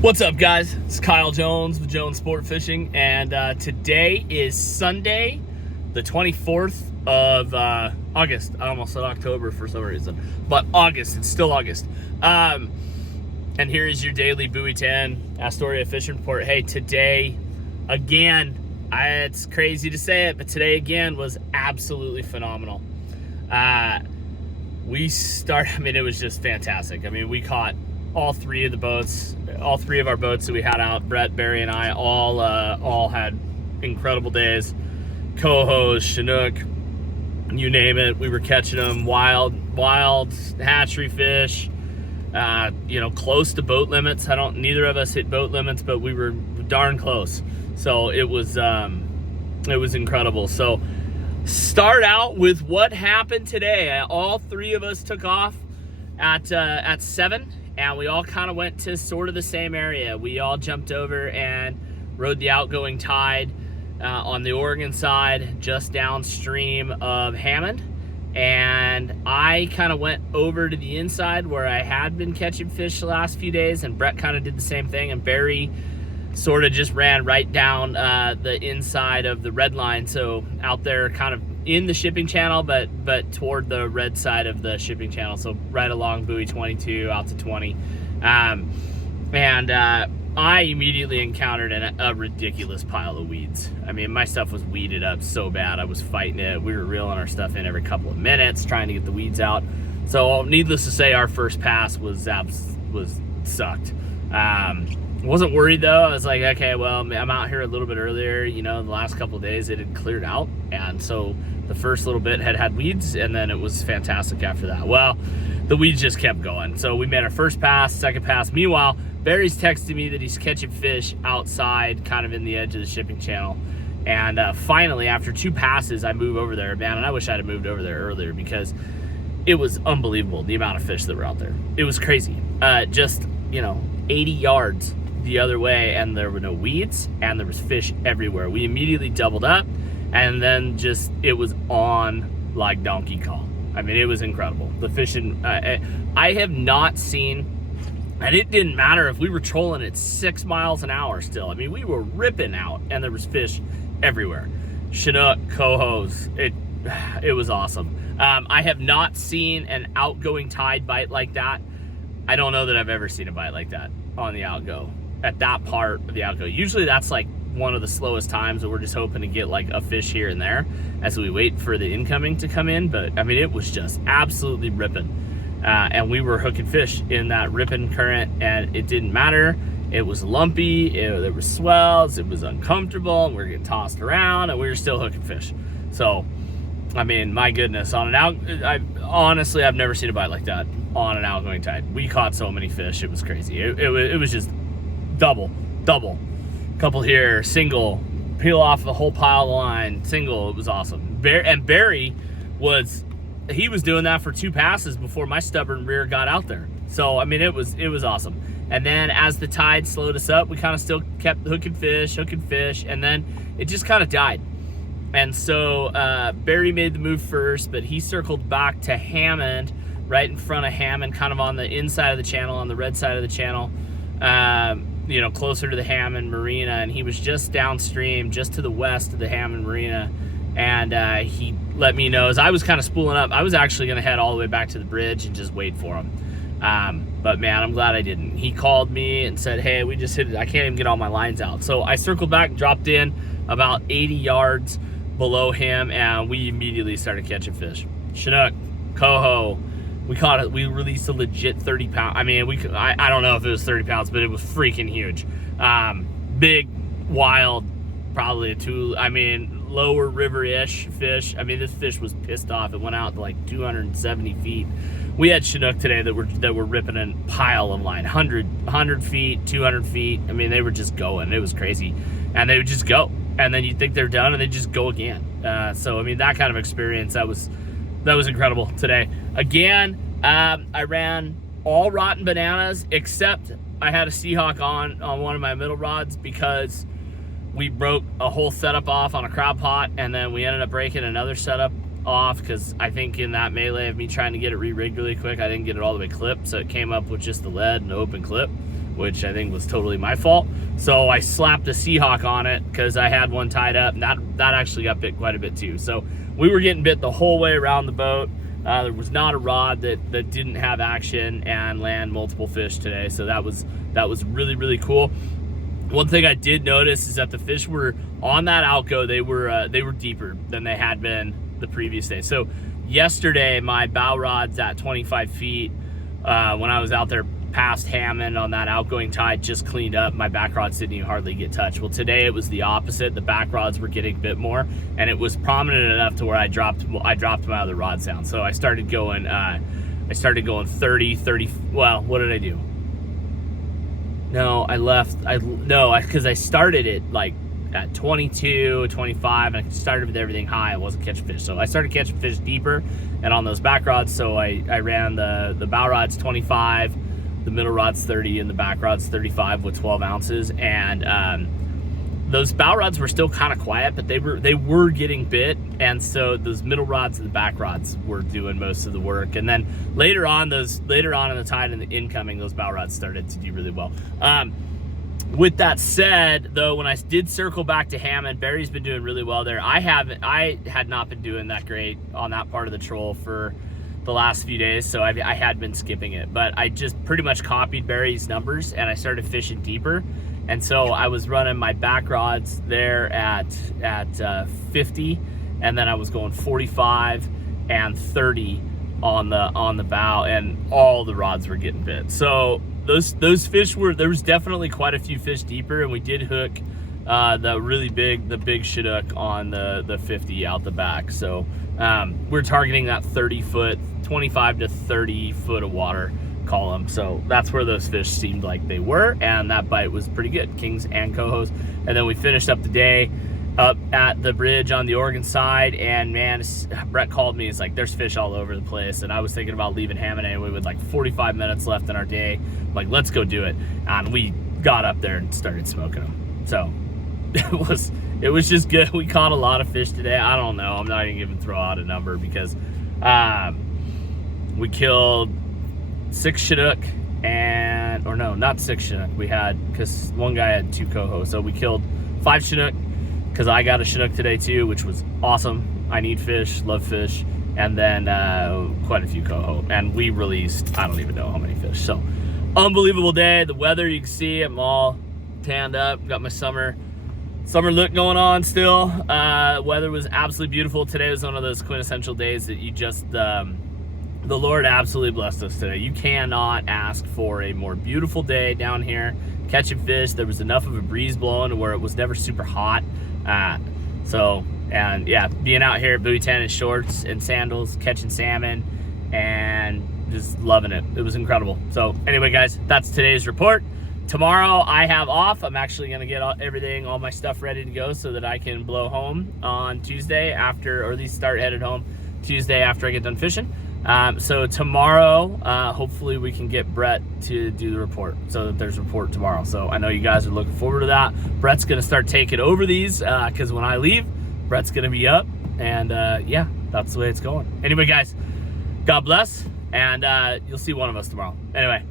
What's up, guys? It's Kyle Jones with Jones Sport Fishing, and today is Sunday, the 24th of August. I almost said October for some reason, but August. It's still August. And here is your daily Buoy 10 Astoria Fishing Report. Hey, today, again, it's crazy to say it, but today again was absolutely phenomenal. It was just fantastic. I mean, we caught all three of our boats that we had out. Brett, Barry, and I all had incredible days. Cohos, Chinook, you name it, we were catching them. Wild hatchery fish. Close to boat limits. Neither of us hit boat limits, but we were darn close. So it was incredible. So start out with what happened today. All three of us took off at 7. And we all kind of went to sort of the same area. We all jumped over and rode the outgoing tide on the Oregon side, just downstream of Hammond. And I kind of went over to the inside where I had been catching fish the last few days, and Brett kind of did the same thing. And Barry sort of just ran right down the inside of the red line, so out there kind of in the shipping channel, but toward the red side of the shipping channel, so right along Buoy 22 out to 20. I immediately encountered a ridiculous pile of weeds. I mean, my stuff was weeded up so bad. I was fighting it. We were reeling our stuff in every couple of minutes, trying to get the weeds out. So needless to say, our first pass was sucked. Wasn't worried though. I was like, okay, well, I'm out here a little bit earlier. The last couple of days it had cleared out, and so the first little bit had weeds, and then it was fantastic after that. Well, the weeds just kept going. So we made our first pass, second pass. Meanwhile, Barry's texting me that he's catching fish outside, kind of in the edge of the shipping channel. And finally, after 2 passes, I move over there, man. And I wish I'd have moved over there earlier, because it was unbelievable the amount of fish that were out there. It was crazy. 80 yards the other way, and there were no weeds, and there was fish everywhere. We immediately doubled up, and then it was on like Donkey Kong. I mean, it was incredible. The fishing, I have not seen, and it didn't matter if we were trolling at 6 miles an hour still. I mean, we were ripping out, and there was fish everywhere. Chinook, Cohos, it was awesome. I have not seen an outgoing tide bite like that. I don't know that I've ever seen a bite like that on the outgo, at that part of the outgo. Usually that's like one of the slowest times that we're just hoping to get like a fish here and there as we wait for the incoming to come in. But I mean, it was just absolutely ripping. And we were hooking fish in that ripping current, and it didn't matter. It was lumpy, there were swells, it was uncomfortable, and we were getting tossed around, and we were still hooking fish. So, I mean, my goodness, honestly, I've never seen a bite like that on an outgoing tide. We caught so many fish, it was crazy. It was just double, couple here, single, peel off the whole pile of line, single. It was awesome. Barry was doing that for 2 passes before my stubborn rear got out there. So I mean, it was awesome. And then as the tide slowed us up, we kind of still kept hooking fish, and then it just kind of died. And so Barry made the move first, but he circled back to Hammond, right in front of Hammond, kind of on the inside of the channel, on the red side of the channel, closer to the Hammond Marina. And he was just downstream, just to the west of the Hammond Marina. And he let me know, as I was kind of spooling up, I was actually going to head all the way back to the bridge and just wait for him. But man, I'm glad I didn't. He called me and said, hey, we just hit it. I can't even get all my lines out. So I circled back, dropped in about 80 yards below him, and we immediately started catching fish. Chinook, Coho, we caught it. We released a legit 30 pound. I mean, I don't know if it was 30 pounds, but it was freaking huge. Big, wild, probably lower river-ish fish. I mean, this fish was pissed off. It went out to like 270 feet. We had Chinook today that were ripping a pile of line, 100 feet, 200 feet. I mean, they were just going. It was crazy. And they would just go. And then you'd think they're done, and they just go again. So, I mean, that kind of experience, that was incredible today. Again, I ran all rotten bananas, except I had a Seahawk on one of my middle rods, because we broke a whole setup off on a crab pot, and then we ended up breaking another setup off because I think in that melee of me trying to get it re-rigged really quick, I didn't get it all the way clipped, so it came up with just the lead and the open clip, which I think was totally my fault. So I slapped a Seahawk on it because I had one tied up, and that actually got bit quite a bit too. So we were getting bit the whole way around the boat. There was not a rod that didn't have action and land multiple fish today, so that was really, really cool. One thing I did notice is that the fish were on that outgo. They were deeper than they had been the previous day. So yesterday, my bow rod's at 25 feet. When I was out there past Hammond on that outgoing tide, just cleaned up. My back rods didn't even hardly get touched. Well, today it was the opposite. The back rods were getting a bit more, and it was prominent enough to where I dropped my other rods down. So I started going 30. Well, what did I do? No, because I started it like at 22, 25, and I started with everything high. I wasn't catching fish. So I started catching fish deeper and on those back rods. So I ran the bow rods 25, the middle rod's 30, and the back rod's 35 with 12 ounces. And those bow rods were still kind of quiet, but they were getting bit. And so those middle rods and the back rods were doing most of the work. And then later on in the tide and the incoming, those bow rods started to do really well. With that said, though, when I did circle back to Hammond, Barry's been doing really well there. I had not been doing that great on that part of the troll for the last few days, so I had been skipping it. But I just pretty much copied Barry's numbers, and I started fishing deeper. And so I was running my back rods there at 50, and then I was going 45 and 30 on the bow, and all the rods were getting bit. So those fish there was definitely quite a few fish deeper, and we did hook the big Chinook on the 50 out the back. So we're targeting that 30-foot, 25 to 30 foot of water column. So that's where those fish seemed like they were, and that bite was pretty good, kings and cohos. And then we finished up the day up at the bridge on the Oregon side, and man, Brett called me. It's like there's fish all over the place, and I was thinking about leaving Hammond anyway with like 45 minutes left in our day. I'm like, let's go do it. And we got up there and started smoking them. So it was just good. We caught a lot of fish today. I don't know, I'm not even gonna throw out a number because we killed 6 Chinook, not 6 Chinook. We had, because one guy had 2 coho, so we killed 5 Chinook, because I got a Chinook today too, which was awesome. I need fish, love fish, and then quite a few coho. And we released, I don't even know how many fish. So unbelievable day. The weather, you can see I'm all tanned up, got my summer look going on still. Weather was absolutely beautiful. Today was one of those quintessential days that you just the Lord absolutely blessed us today. You cannot ask for a more beautiful day down here catching fish. There was enough of a breeze blowing to where it was never super hot. And yeah, being out here at Buoy 10 in shorts and sandals, catching salmon, and just loving it. It was incredible. So anyway, guys, that's today's report. Tomorrow I have off. I'm actually going to get all my stuff ready to go so that I can blow home on Tuesday or at least start headed home Tuesday after I get done fishing. So tomorrow, hopefully we can get Brett to do the report so that there's a report tomorrow. So I know you guys are looking forward to that. Brett's going to start taking over these, because when I leave, Brett's going to be up, and yeah, that's the way it's going. Anyway, guys, God bless, and you'll see one of us tomorrow. Anyway,